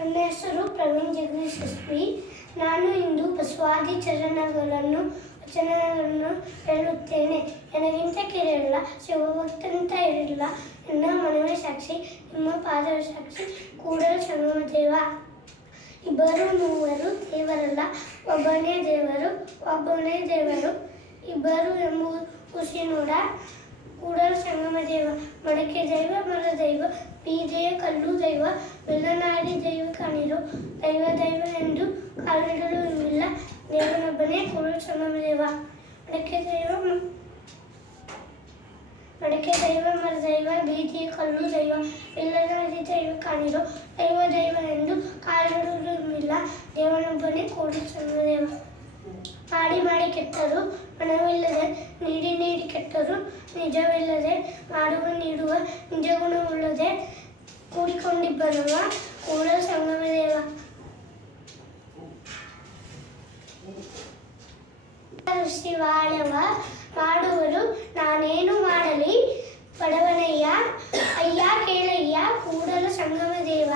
ನನ್ನ ಹೆಸರು ಪ್ರವೀಣ್ ಜಗದೀಶ್ ಎಸ್ಪಿ. ನಾನು ಇಂದು ಬಸವಾದಿ ವಚನಗಳನ್ನು ಹೇಳುತ್ತೇನೆ. ನನಗಿಂತ ಕಿರಿಯಲ್ಲ, ಶಿವಭಕ್ತಂತ ಇರಲಿಲ್ಲ. ನನ್ನ ಮನವೇ ಸಾಕ್ಷಿ, ನಿಮ್ಮ ಪಾದವೇ ಸಾಕ್ಷಿ, ಕೂಡಲ ಸಂಗಮ ದೇವ. ಇಬ್ಬರು ಮೂವರು ದೇವರಲ್ಲ, ಒಬ್ಬನೇ ದೇವರು. ಇಬ್ಬರು ಎಂಬುದು ಖುಷಿ ನೋಡ. ಕೂಡಲ ಸಂಗಮ ದೇವ, ಮಡಕೆ ದೈವ, ಮರ ದೈವ, ಬೀದೆಯ ಕಲ್ಲು ದೈವ, ಬೆಲ್ಲನಾಡಿ ದೈವ ಕಾಣಿರು. ದೈವ ಎಂದು ಕಾಲಿಡಲು ಇಲ್ಲ, ದೇವನೊಬ್ಬನೇ ಕೂಡಲ ಸಂಗಮ ದೇವ. ಮಡಕೆ ದೈವ, ಮರ ದೈವ, ಬೀದಿಯ ಕಲ್ಲು ದೈವ, ಬೆಲ್ಲನಾಡಿ ದೈವ ಕಾಣಿರು. ದೈವ ಎಂದು ಕಾಲಿಡಲು ಇಲ್ಲ, ದೇವನೊಬ್ಬನೇ ಕೂಡಲ ಸಂಗಮ ದೇವ. ಮಾಡಿ ಕೆಟ್ಟರು, ಮನವಿಲ್ಲದೆ ನೀಡಿ ಕೆಟ್ಟರು, ನಿಜವಿಲ್ಲದೆ ನೀಡುವ ನಿಜಗುಣವುಳ್ಳದೆ ಕೂಡಿಕೊಂಡಿಬ್ಬರುವ ಕೂಡಲ ಸಂಗಮ ದೇವ. ಶಿವಾಳವ ಮಾಡುವರು, ನಾನೇನು ಮಾಡಲಿ ಬಡವನಯ್ಯ. ಅಯ್ಯ ಕೇಳಯ್ಯ, ಕೂಡಲ ಸಂಗಮ ದೇವ.